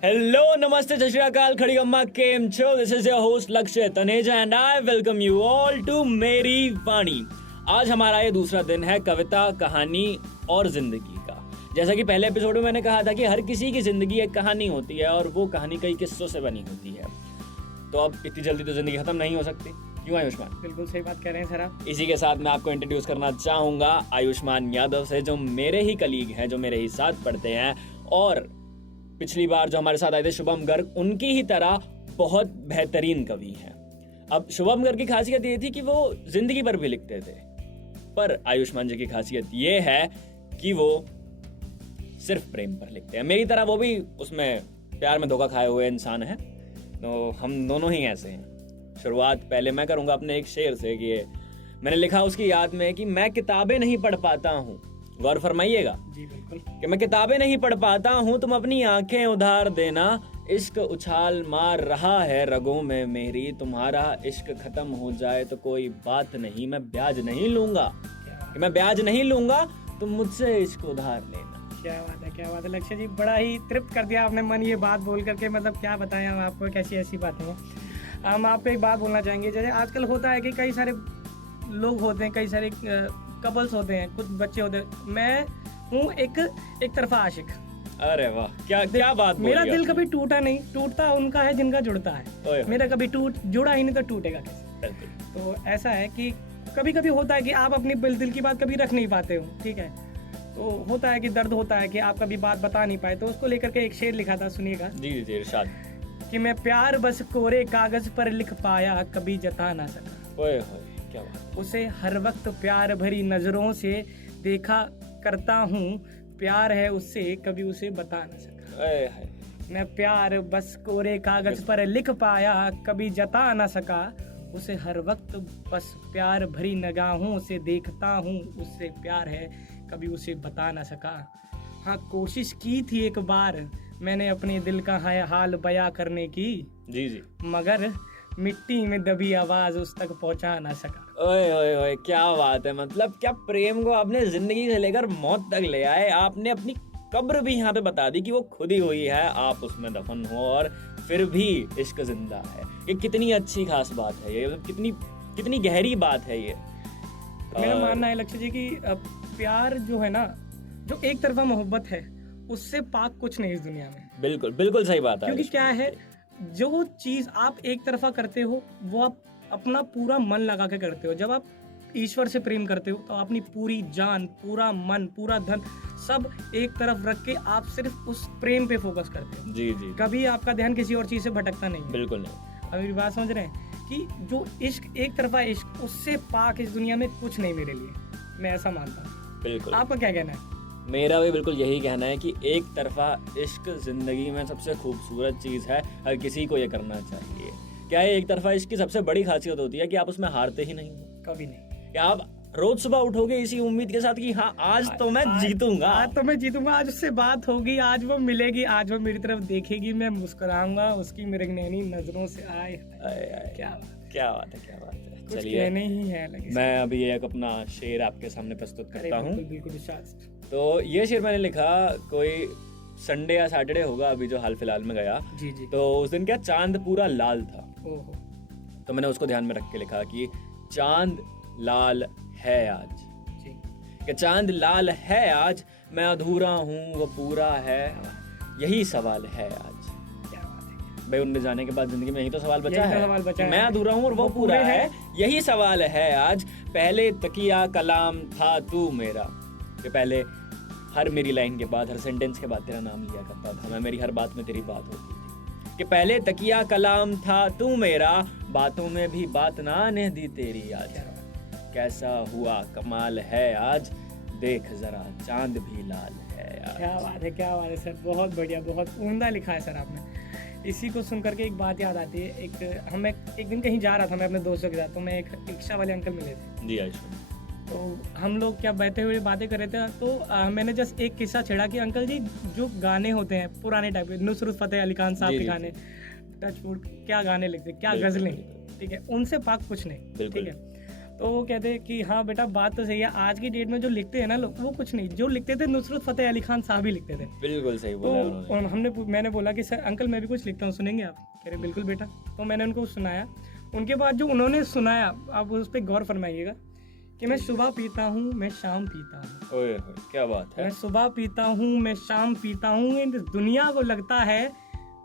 Hello नमस्ते सत श्री अकाल खड़ी अम्मा केम छो this is your host Lakshya Taneja and I welcome you all to मेरी वाणी। आज हमारा ये दूसरा दिन है कविता कहानी और जिंदगी का। जैसा कि पहले एपिसोड में मैंने कहा था कि हर किसी की जिंदगी एक कहानी होती है और वो कहानी कई किस्सों से बनी होती है। तो अब इतनी जल्दी तो जिंदगी खत्म नहीं हो सकती, क्यों आयुष्मान? बिल्कुल सही बात कह रहे हैं सर आप। इसी के साथ मैं आपको इंट्रोड्यूस करना चाहूंगा आयुष्मान यादव से, जो मेरे ही कलीग हैं, जो मेरे ही साथ पढ़ते हैं और पिछली बार जो हमारे साथ आए थे शुभम गर्ग, उनकी ही तरह बहुत बेहतरीन कवि हैं। अब शुभम गर्ग की खासियत ये थी कि वो जिंदगी पर भी लिखते थे, पर आयुष्मान जी की खासियत ये है कि वो सिर्फ प्रेम पर लिखते हैं। मेरी तरह वो भी उसमें प्यार में धोखा खाए हुए इंसान हैं, तो हम दोनों ही ऐसे हैं। शुरुआत पहले मैं करूंगा अपने एक शेर से कि मैंने लिखा उसकी याद में कि मैं किताबें नहीं पढ़ पाता हूँ, गौर फरमाइएगा जी बिल्कुल, कि मैं किताबें नहीं पढ़ पाता हूँ, तुम अपनी आंखें उधार देना, इश्क उछाल मार रहा है रगों में मेरी, तुम्हारा इश्क खत्म हो जाए तो कोई बात नहीं, मैं ब्याज नहीं लूंगा, कि मैं ब्याज नहीं लूंगा, तुम मुझसे इश्क उधार लेना। क्या बात है लक्ष्य जी, बड़ा ही तृप्त कर दिया आपने मन ये बात बोल करके। मतलब क्या बताएं हम आपको, कैसी ऐसी बातें हैं। हम आपको एक बात बोलना चाहेंगे, जैसे आजकल होता है कि कई सारे लोग होते हैं, कई सारे कपल्स होते हैं, कुछ बच्चे होते हैं। मैं हूँ एक तरफा आशिक। अरे वाह, क्या क्या बात बोली मेरा दिल आपने। कभी टूटा नहीं, टूटता उनका है जिनका जुड़ता है। ओए, मेरा कभी जुड़ा ही नहीं तो टूटेगा कैसे? बिल्कुल। तो ऐसा है कि कभी कभी होता है कि आप अपनी दिल की बात कभी रख नहीं पाते हो, ठीक है। तो होता है कि दर्द होता है कि आप कभी बात बता नहीं पाए, तो उसको लेकर के एक शेर लिखा था, सुनिएगा। जी जी इरशाद। कि मैं प्यार बस कोरे कागज पर लिख पाया, कभी जता ना सका, ओए होए, क्या बात। उसे हर वक्त प्यार भरी नजरों से देखा करता हूँ, प्यार है उससे कभी उसे बता ना सका। ओए हाय। मैं प्यार बस कोरे कागज पर लिख पाया, कभी जता ना सका, उसे हर वक्त बस प्यार भरी निगाहों से देखता हूँ, उससे प्यार है कभी उसे बता ना सका। हाँ, कोशिश की थी एक बार मैंने अपने दिल का हाल बयां करने की, जी जी। मगर मिट्टी में दबी आवाज उस तक पहुंचा ना सका। ओए ओए ओए, क्या बात है। मतलब क्या प्रेम को आपने जिंदगी से लेकर मौत तक ले आए। आपने अपनी कब्र भी यहाँ पे बता दी कि वो खुदी हुई है, आप उसमें दफन हो और फिर भी इश्क जिंदा है। ये कितनी अच्छी खास बात है, ये कितनी कितनी गहरी बात है ये। मेरा मानना है लक्ष्य जी कि प्यार जो है ना, जो एक तरफा मोहब्बत है, उससे पाक कुछ नहीं इस दुनिया में। बिल्कुल बिल्कुल सही बात है। क्योंकि क्या है, जो चीज आप एक तरफा करते हो वो आप अपना पूरा मन लगा के करते हो। जब आप ईश्वर से प्रेम करते हो तो अपनी पूरी जान, पूरा मन, पूरा धन सब एक तरफ रख के आप सिर्फ उस प्रेम पे फोकस करते हो। जी जी, कभी आपका ध्यान किसी और चीज से भटकता नहीं है। बिल्कुल नहीं। अब मेरी बात समझ रहे हैं कि जो इश्क, एक तरफा इश्क, उससे पाक इस दुनिया में कुछ नहीं मेरे लिए। मैं ऐसा मानता हूँ। बिल्कुल, आपका क्या कहना है? मेरा भी बिल्कुल यही कहना है कि एक तरफा इश्क जिंदगी में सबसे खूबसूरत चीज है, हर किसी को ये करना चाहिए। क्या है, एक तरफा इश्क की सबसे बड़ी खासियत होती है कि आप उसमें हारते ही नहीं हो। कभी नहीं। कि आप रोज सुबह उठोगे इसी उम्मीद के साथ कि हाँ आज तो मैं जीतूंगा, आज तो मैं जीतूंगा, आज उससे बात होगी, आज वो मिलेगी, आज वो मेरी तरफ देखेगी, मैं मुस्कुराऊंगा, उसकी मेरे नैनी नजरों से आए। क्या क्या बात है, क्या बात है। कुछ चलिए, कहने ही है लगे। मैं अभी एक अपना शेर आपके सामने प्रस्तुत करता हूँ। बिल्कुल विश्वास। तो ये शेर मैंने लिखा, कोई संडे या सैटरडे होगा अभी जो हाल फिलहाल में गया। जी जी। तो उस दिन क्या चांद पूरा लाल था, ओहो। तो मैंने उसको ध्यान में रख के लिखा कि चांद लाल है आज, जी। कि चांद लाल है आज, मैं अधूरा हूँ वो पूरा है, यही सवाल है आज। क्या बात है। भाई उनके जाने के बाद जिंदगी में यही तो सवाल बचा यही तो है सवाल बचा कि है। मैं अधूरा हूँ और वो पूरा है, यही सवाल है आज। पहले तकिया कलाम था तू मेरा, कि पहले हर मेरी लाइन के बाद, हर सेंटेंस के बाद तेरा नाम लिया करता था मैं, मेरी हर बात में तेरी बात होती थी। कि पहले तकिया कलाम था तू मेरा, बातों में भी बात ना आने दी तेरी आज, कैसा हुआ कमाल है आज, देख जरा चांद भी लाल है आज। क्या बात है, क्या बात है सर, बहुत बढ़िया, बहुत उम्दा लिखा है सर आपने। इसी को सुन करके एक बात याद आती है। एक दिन कहीं जा रहा था मैं अपने दोस्तों के साथ, तो मैं एक रिक्शा वाले अंकल मिले थे। जी आयुष्मान। तो हम लोग क्या बैठे हुए बातें कर रहे थे, तो मैंने जस्ट एक किस्सा छेड़ा कि अंकल जी जो गाने होते हैं पुराने टाइप के, नुसरत फतेह अली खान साहब के गाने, टचवुड, क्या गाने लिखते, क्या गजलें, ठीक है, उनसे पाक कुछ नहीं, ठीक है। तो वो कहते कि हाँ बेटा बात तो सही है, आज की डेट में जो लिखते हैं ना लोग वो कुछ नहीं, जो लिखते थे नुसरत फतेह अली खान साहब ही लिखते थे। बिल्कुल सही तो बोला उन्होंने। मैंने बोला कि सर अंकल मैं भी कुछ लिखता हूँ, सुनेंगे आप? कह रहे बिल्कुल बेटा। तो मैंने उनको सुनाया। उनके बाद जो उन्होंने सुनाया, आप उस पर गौर फरमाइएगा कि मैं सुबह पीता हूँ, मैं शाम पीता हूँ। ओए होए, क्या बात है। मैं सुबह पीता हूँ, मैं शाम पीता हूँ, इस दुनिया को लगता है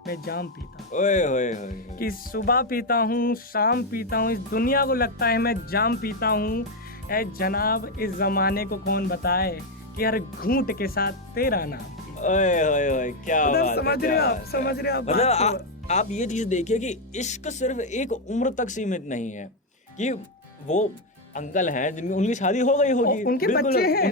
मैं जाम पीता हूँ। ओए होए होए। कि सुबह पीता हूँ, शाम पीता हूँ, इस दुनिया को लगता है मैं जाम पीता हूँ। ऐ जनाब इस जमाने को कौन बताए कि हर घूंट के साथ तेरा नाम। ओए होए होए, क्या बात है। समझ रहे आप, समझ रहे आप मतलब आप ये चीज देखिए कि इश्क सिर्फ एक उम्र तक सीमित नहीं है, कि वो अंकल हैं जिनकी उनकी शादी हो गई होगी, उनके बच्चे हैं,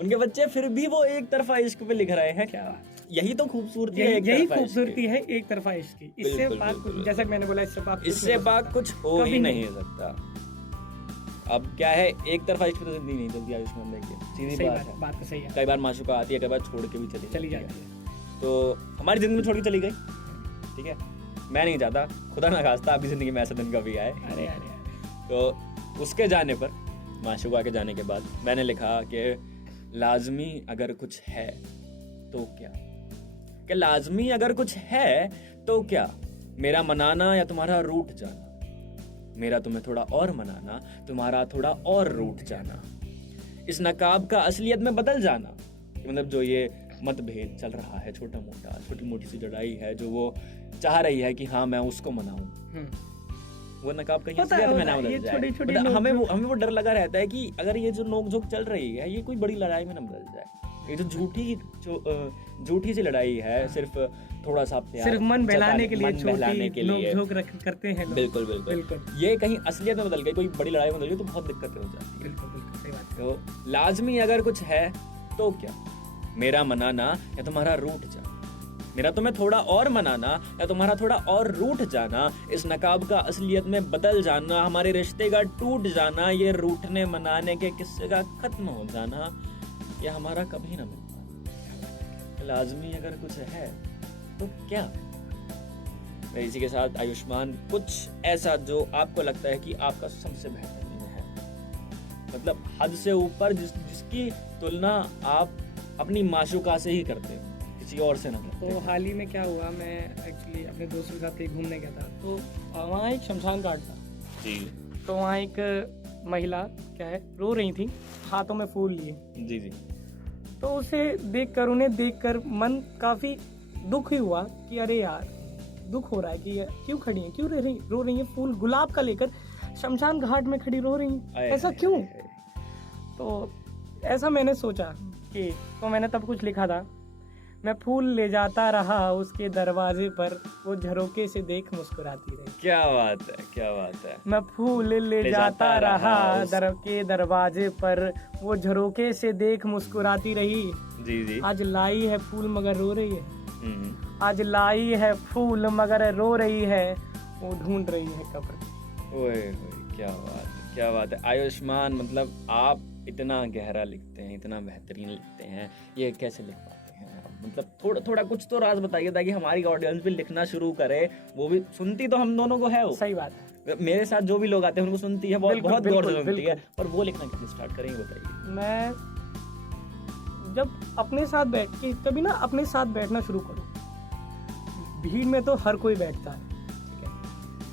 उनके बच्चे फिर भी वो एक तरफा इश्क पे लिख रहे हैं। क्या यही तो खूबसूरती है, यही खूबसूरती है एक तरफा इश्क की। इससे बिल्कुल, पाक बिल्कुल। जैसे मैंने बोला, इससे पाक कुछ हो कभी ही नहीं। नहीं सकता। अब क्या है, एक तरफा इश्क पे तो जिंदगी नहीं चलती आयुष्मान, देखिए सीधी सही बात है। बात तो सही है, कई बार माशूका आती है, कई बार छोड़ के भी चली जाती है। तो हमारी जिंदगी में छोड़ के चली गई, ठीक है। मैं नहीं चाहता, खुदा ना खास्ता आपकी जिंदगी में ऐसा दिन कभी आए। अरे तो उसके जाने पर, माशूका के जाने के बाद मैंने लिखा कि लाजमी अगर कुछ है तो क्या, कि लाजमी अगर कुछ है तो क्या, मेरा मनाना या तुम्हारा रूठ जाना, मेरा तुम्हें थोड़ा और मनाना, तुम्हारा थोड़ा और रूठ जाना, इस नकाब का असलियत में बदल जाना। मतलब जो ये मतभेद चल रहा है, छोटा मोटा, छोटी मोटी सी लड़ाई है, जो वो चाह रही है कि हाँ मैं उसको मनाऊं, वो नकाब का असलियत में ना बदल जाए। मतलब हमें वो डर लगा रहता है कि अगर ये जो नोक-झोंक चल रही है, ये कोई बड़ी लड़ाई में ना बदल जाए। ये जो झूठी सी लड़ाई है, सिर्फ थोड़ा सा प्यार, सिर्फ मन बहलाने के लिए नोक-झोंक करते हैं लोग। बिल्कुल। ये कहीं असलियत में बदल गई, कोई बड़ी लड़ाई में बदल गई तो बहुत दिक्कतें हो जाती है। बिल्कुल सही बात। तो लाजमी अगर कुछ है तो क्या, मेरा मनाना या तुम्हारा रूठ जाना, मेरा तुम्हें थोड़ा और मनाना या तुम्हारा थोड़ा और रूठ जाना, इस नकाब का असलियत में बदल जाना, हमारे रिश्ते का टूट जाना, ये रूठने मनाने के किस्से का खत्म हो जाना, ये हमारा कभी ना मिलना। लाजमी अगर कुछ है तो क्या। तो इसी के साथ आयुष्मान, कुछ ऐसा जो आपको लगता है कि आपका सबसे बेहतरीन है, मतलब हद से ऊपर, जिसकी तुलना आप अपनी माशूका से ही करते हो, किसी और से ना करते। तो हाल ही में क्या हुआ, मैं एक्चुअली अपने दोस्तों के साथ कहीं घूमने गया था, तो वहाँ एक शमशान घाट था जी। तो वहाँ एक महिला क्या है रो रही थी, हाथों में फूल लिए। जी। तो उसे देखकर, उन्हें देखकर मन काफी दुख ही हुआ कि अरे यार दुख हो रहा है कि क्यों खड़ी है, क्यों रो रही है, फूल गुलाब का लेकर शमशान घाट में खड़ी रो रही है, ऐसा क्यों। तो ऐसा मैंने सोचा कि, तो मैंने तब कुछ लिखा था, मैं फूल ले जाता रहा उसके दरवाजे पर, वो झरोके से देख मुस्कुराती रही। क्या बात है, क्या बात है। मैं फूल ले जाता रहा के दरवाजे पर, वो झरोके से देख मुस्कुराती रही। जी। आज लाई है फूल मगर रो रही है, आज लाई है फूल मगर रो रही है, वो ढूंढ रही है कब्र। ओए क्या बात है, क्या बात है आयुष्मान। मतलब आप इतना गहरा लिखते हैं, इतना बेहतरीन लिखते हैं, ये कैसे लिख पाते हैं आप? मतलब थोड़ा कुछ तो राज बताइए, ताकि हमारी ऑडियंस भी लिखना शुरू करे। वो भी सुनती तो हम दोनों को है, वो सही बात है। मेरे साथ जो भी लोग आते हैं उनको सुनती है, बहुत गौर से सुनती है, और वो लिखना कैसे स्टार्ट करेंगे बताइए। मैं जब अपने साथ बैठ के, कभी ना अपने साथ बैठना शुरू करो। भीड़ में तो हर कोई बैठता है, ठीक है,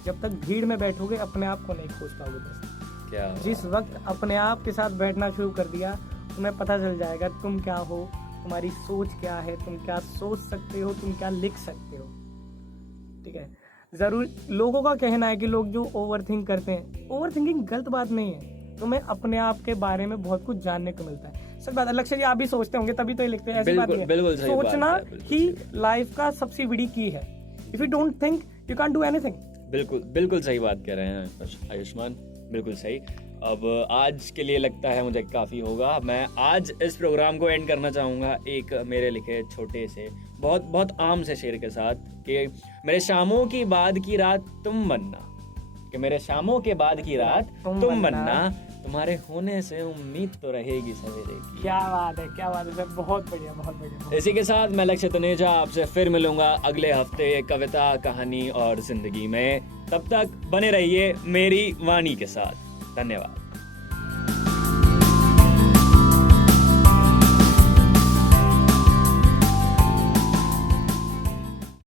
जब तक भीड़ में बैठोगे अपने आप को नहीं खोज पाओगे दोस्त। क्या जिस वक्त अपने आप के साथ बैठना शुरू कर दिया, तुम्हें पता चल जाएगा तुम क्या हो, तुम्हारी सोच क्या है, तुम क्या सोच सकते हो, तुम क्या लिख सकते हो, ठीक है। जरूर लोगों का कहना है कि लोग जो ओवरथिंक करते हैं, ओवरथिंकिंग गलत बात नहीं है, तुम्हें अपने आप के बारे में बहुत कुछ जानने को मिलता है। सच बात है, लक्ष्य जी आप भी सोचते होंगे तभी तो ये लिखते हैं, ऐसी बात नहीं है। सोचना ही लाइफ का सबसे बड़ी की है। If you don't think you can't do anything. बिल्कुल सही बात कह रहे हैं आयुष्मान, बिल्कुल सही। अब आज के लिए लगता है मुझे काफ़ी होगा। मैं आज इस प्रोग्राम को एंड करना चाहूँगा एक मेरे लिखे छोटे से बहुत आम से शेर के साथ, कि मेरे शामों की बाद की रात तुम बनना, कि मेरे शामों के बाद की रात तुम बनना, तुम्हारे होने से उम्मीद तो रहेगी सवेरे की। क्या बात है, क्या बात है, बहुत बढ़िया, बहुत बढ़िया। इसी के साथ मैं लक्ष्य तनेजा आपसे फिर मिलूंगा अगले हफ्ते कविता, कहानी और जिंदगी में। तब तक बने रहिए मेरी वाणी के साथ। धन्यवाद।